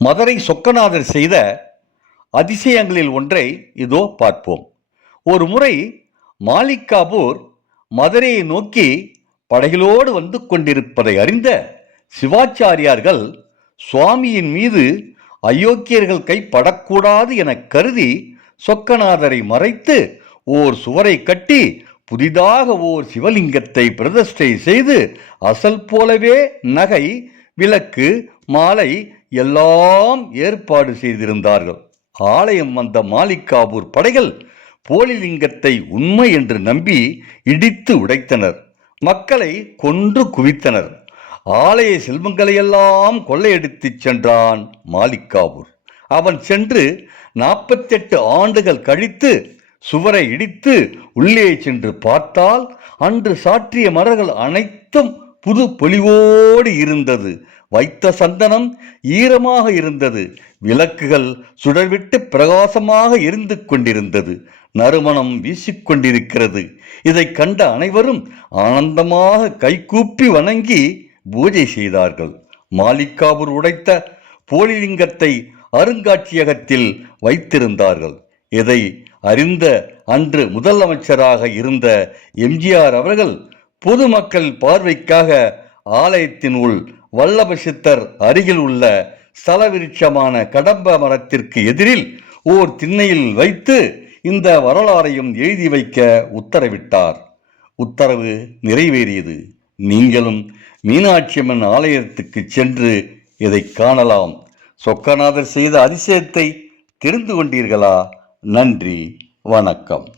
மதுரை சொக்கநாதர் செய்த அதிசயங்களில் ஒன்றை இதோ பார்ப்போம். ஒரு முறை மாலிகாபூர் மதுரையை நோக்கி படகிலோடு வந்து கொண்டிருப்பதை அறிந்த சிவாச்சாரியார்கள் சுவாமியின் மீது அயோக்கியர்கள் கைப்படக்கூடாது என கருதி சொக்கநாதரை மறைத்து ஓர் சுவரை கட்டி புதிதாக ஓர் சிவலிங்கத்தை பிரதிஷ்டை செய்து அசல் போலவே நகை, விளக்கு, மாலை எல்லாம் ஏற்பாடு செய்திருந்தார்கள். ஆலயம் வந்த மாலிகாபூர் படைகள் போலிலிங்கத்தை உண்மை என்று நம்பி இடித்து உடைத்தனர். மக்களை கொன்று குவித்தனர். ஆலய செல்வங்களையெல்லாம் கொள்ளையடித்துச் சென்றான் மாலிகாபூர். அவன் சென்று 48 ஆண்டுகள் கழித்து சுவரை இடித்து உள்ளே சென்று பார்த்தால் அன்று சாற்றிய மலர்கள் அனைத்தும் புது பொலிவோடு இருந்தது. வைத்த சந்தனம் ஈரமாக இருந்தது. விளக்குகள் சுடர்விட்டு பிரகாசமாக எரிந்து கொண்டிருந்தது. நறுமணம் வீசிக்கொண்டிருக்கிறது. இதை கண்ட அனைவரும் ஆனந்தமாக கைகூப்பி வணங்கி பூஜை செய்தார்கள். மாலிகாபூர் உடைத்த போலிலிங்கத்தை அருங்காட்சியகத்தில் வைத்திருந்தார்கள். இதை அறிந்த அன்று முதலமைச்சராக இருந்த எம்ஜிஆர் அவர்கள் பொதுமக்கள் பார்வைக்காக ஆலயத்தின் உள் வல்லப சித்தர் அருகில் உள்ள ஸ்தலவிருட்சமான கடம்ப மரத்திற்கு எதிரில் ஓர் திண்ணையில் வைத்து இந்த வரலாறையும் எழுதி வைக்க உத்தரவிட்டார். உத்தரவு நிறைவேறியது. நீங்களும் மீனாட்சியம்மன் ஆலயத்துக்கு சென்று இதை காணலாம். சொக்கநாதர் செய்த அதிசயத்தை தெரிந்து கொண்டீர்களா? நன்றி, வணக்கம்.